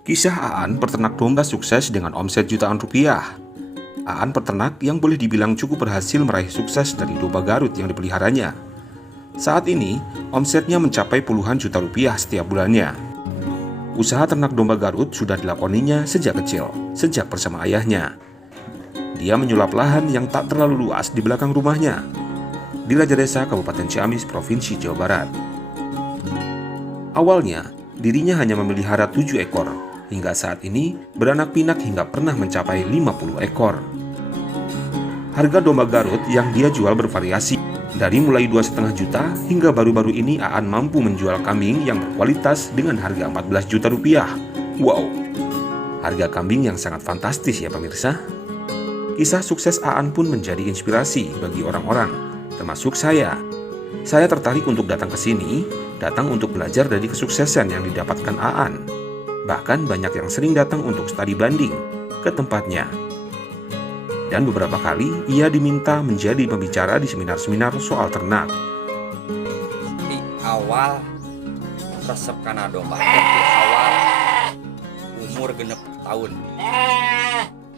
Kisah Aan peternak domba sukses dengan omset jutaan rupiah. Aan peternak yang boleh dibilang cukup berhasil meraih sukses dari domba Garut yang dipeliharanya. Saat ini, omsetnya mencapai puluhan juta rupiah setiap bulannya. Usaha ternak domba Garut sudah dilakoninya sejak kecil, sejak bersama ayahnya. Dia menyulap lahan yang tak terlalu luas di belakang rumahnya, di Raja Desa, Kabupaten Ciamis, Provinsi Jawa Barat. Awalnya, dirinya hanya memelihara 7 ekor, hingga saat ini beranak pinak hingga pernah mencapai 50 ekor. Harga domba Garut yang dia jual bervariasi, dari mulai 2,5 juta hingga baru-baru ini Aan mampu menjual kambing yang berkualitas dengan harga 14 juta rupiah. Wow, harga kambing yang sangat fantastis ya pemirsa. Kisah sukses Aan pun menjadi inspirasi bagi orang-orang, termasuk saya. Saya tertarik untuk datang ke sini, datang untuk belajar dari kesuksesan yang didapatkan Aan. Bahkan banyak yang sering datang untuk studi banding ke tempatnya. Dan beberapa kali ia diminta menjadi pembicara di seminar-seminar soal ternak. Di awal resep kana domba di awal umur genep tahun.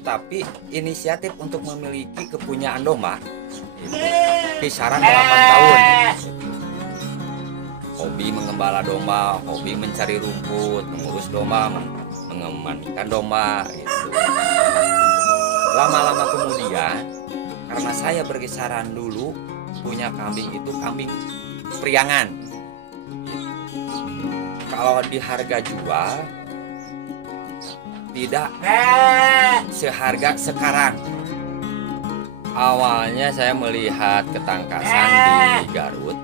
Tapi inisiatif untuk memiliki kepunyaan domba itu kisaran 8 tahun. Hobi mengembala domba, hobi mencari rumput, mengurus domba, mengemandikan domba gitu. Lama-lama kemudian, karena saya berkisaran dulu punya kambing itu kambing priangan. Kalau di harga jual tidak seharga sekarang. Awalnya saya melihat ketangkasan di Garut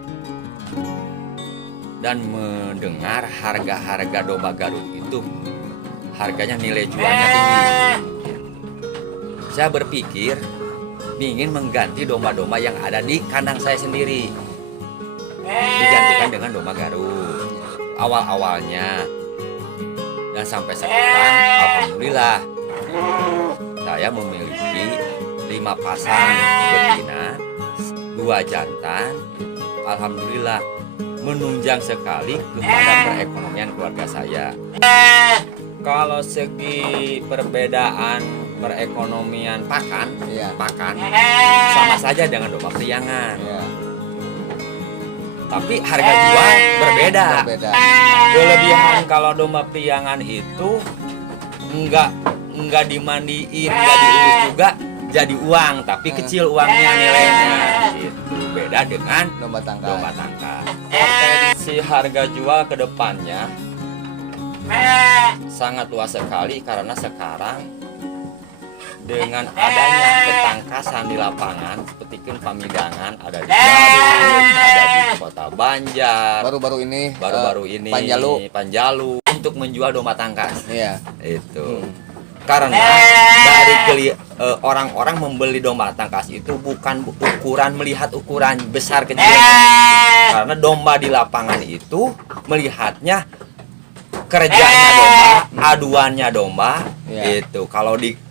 dan mendengar harga-harga domba Garut itu harganya nilai jualnya tinggi. Saya berpikir ingin mengganti domba-domba yang ada di kandang saya sendiri, digantikan dengan domba Garut. Awal-awalnya dan sampai sekarang, alhamdulillah, saya memiliki 5 pasang betina, 2 jantan. Alhamdulillah, menunjang sekali kepada perekonomian keluarga saya. Kalau segi perbedaan perekonomian pakan sama saja dengan domba priangan. Tapi harga jual berbeda. Kelebihan kalau domba priangan itu enggak dimandiin, enggak diurus juga jadi uang, tapi kecil uangnya nilainya. Itu beda dengan domba tangkas. Potensi harga jual ke depannya sangat luas sekali karena sekarang dengan adanya ketangkasan di lapangan seperti Pamidangan, ada di Garut, ada di Kota Banjar, baru-baru ini Panjalu untuk menjual domba tangkas. Itu karena dari orang-orang membeli domba tangkas itu bukan melihat ukuran besar kecil, karena domba di lapangan itu melihatnya kerjanya domba, aduannya domba. Itu kalau di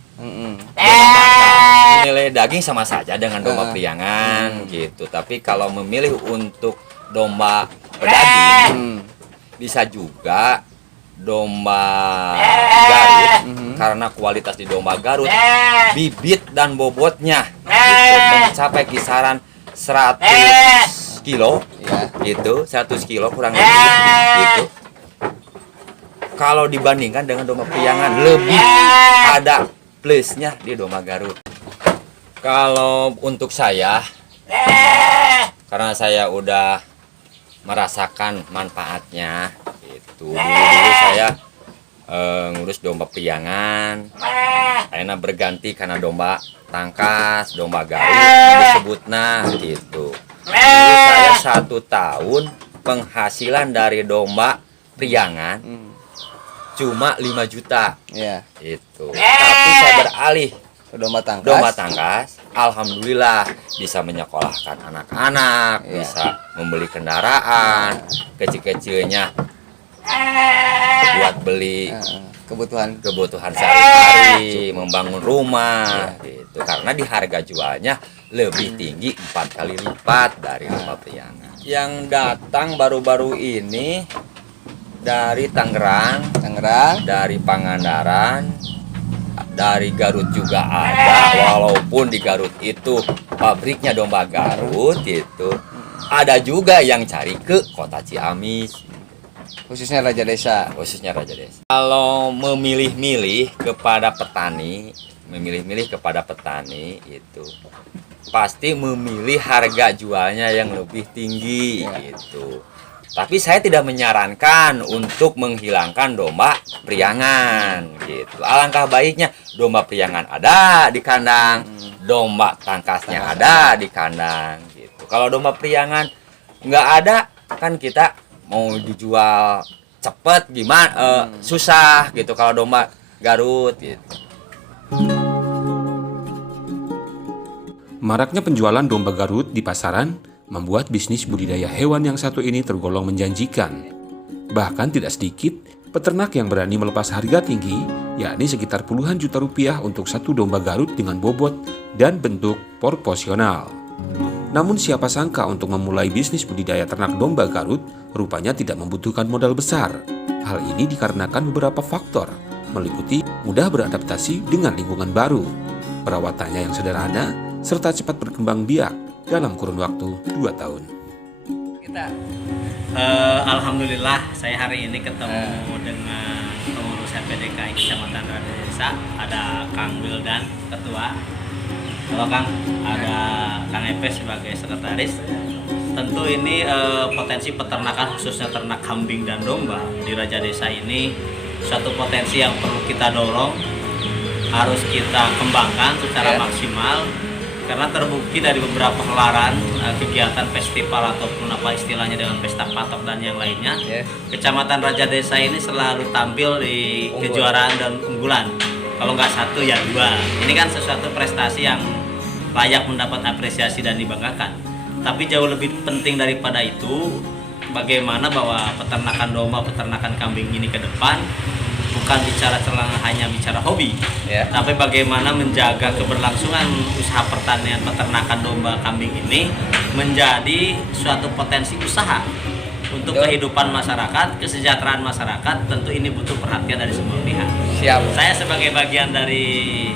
nilai daging sama saja dengan domba priangan gitu. Tapi kalau memilih untuk domba pedaging bisa juga domba Garut, karena kualitas di domba Garut bibit dan bobotnya itu mencapai kisaran 100 kilo gitu, 100 kilo kurang lebih gitu. Kalau dibandingkan dengan domba priangan lebih ada plusnya di domba Garut. Kalau untuk saya, karena saya udah merasakan manfaatnya, itu dulu saya ngurus domba priangan, akhirnya berganti karena domba tangkas, domba Garut disebutnya gitu. Dulu saya 1 tahun penghasilan dari domba priangan cuma 5 juta. Itu. Tapi saya beralih ke domba tangkas. Alhamdulillah bisa menyekolahkan anak-anak, bisa membeli kendaraan, kecil-kecilnya buat beli kebutuhan sehari-hari, membangun rumah gitu. Karena di harga jualnya lebih tinggi 4 kali lipat dari domba priangan. Yang datang baru-baru ini Dari Tangerang, dari Pangandaran, dari Garut juga ada. Walaupun di Garut itu pabriknya domba Garut itu, ada juga yang cari ke kota Ciamis. Khususnya Raja Desa. Kalau memilih-milih kepada petani, itu pasti memilih harga jualnya yang lebih tinggi gitu. Tapi saya tidak menyarankan untuk menghilangkan domba priangan gitu. Alangkah baiknya domba priangan ada di kandang, domba tangkasnya ada di kandang gitu. Kalau domba priangan nggak ada, kan kita mau dijual cepet gimana, susah gitu kalau domba Garut gitu. Maraknya penjualan domba Garut di pasaran membuat bisnis budidaya hewan yang satu ini tergolong menjanjikan. Bahkan tidak sedikit peternak yang berani melepas harga tinggi, yakni sekitar puluhan juta rupiah untuk satu domba Garut dengan bobot dan bentuk proporsional. Namun siapa sangka untuk memulai bisnis budidaya ternak domba Garut rupanya tidak membutuhkan modal besar. Hal ini dikarenakan beberapa faktor, meliputi mudah beradaptasi dengan lingkungan baru, perawatannya yang sederhana, serta cepat berkembang biak dalam kurun waktu 2 tahun. Alhamdulillah saya hari ini ketemu dengan pengurus HPDKI Kecamatan Raja Desa, ada Kang Wildan ketua. Halo Kang, ada Kang Epe sebagai sekretaris. Tentu ini potensi peternakan khususnya ternak kambing dan domba di Raja Desa ini suatu potensi yang perlu kita dorong, harus kita kembangkan secara maksimal. Karena terbukti dari beberapa gelaran kegiatan festival ataupun apa istilahnya dengan pesta patok dan yang lainnya, Kecamatan Raja Desa ini selalu tampil di kejuaraan dan unggulan. Kalau nggak satu ya dua. Ini kan sesuatu prestasi yang layak mendapat apresiasi dan dibanggakan. Tapi jauh lebih penting daripada itu, bagaimana bahwa peternakan domba, peternakan kambing ini ke depan bukan bicara hanya bicara hobi, tapi bagaimana menjaga keberlangsungan usaha pertanian peternakan domba kambing ini menjadi suatu potensi usaha untuk kehidupan masyarakat, kesejahteraan masyarakat. Tentu ini butuh perhatian dari semua pihak. Saya sebagai bagian dari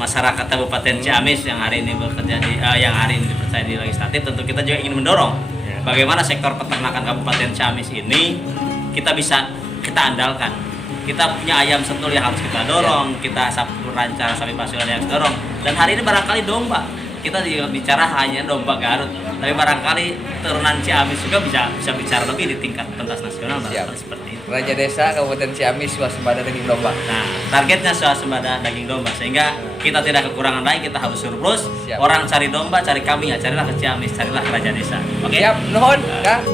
masyarakat Kabupaten Ciamis yang hari ini bekerja dipercaya di legislatif, tentu kita juga ingin mendorong bagaimana sektor peternakan Kabupaten Ciamis ini kita andalkan. Kita punya ayam setul yang harus kita dorong, kita sapi rancar, sapi pasukan yang harus dorong. Dan hari ini barangkali domba, kita juga bicara hanya domba Garut, tapi barangkali turunan Ciamis juga bisa bicara lebih di tingkat pentas nasional. Seperti itu. Raja Desa Kabupaten Ciamis swasembada daging domba. Nah, targetnya swasembada daging domba sehingga kita tidak kekurangan lagi, kita harus surplus. Orang cari domba, cari kambing, ya carilah ke Ciamis, carilah ke Raja Desa. Oke? Siap, nuhun, Kang.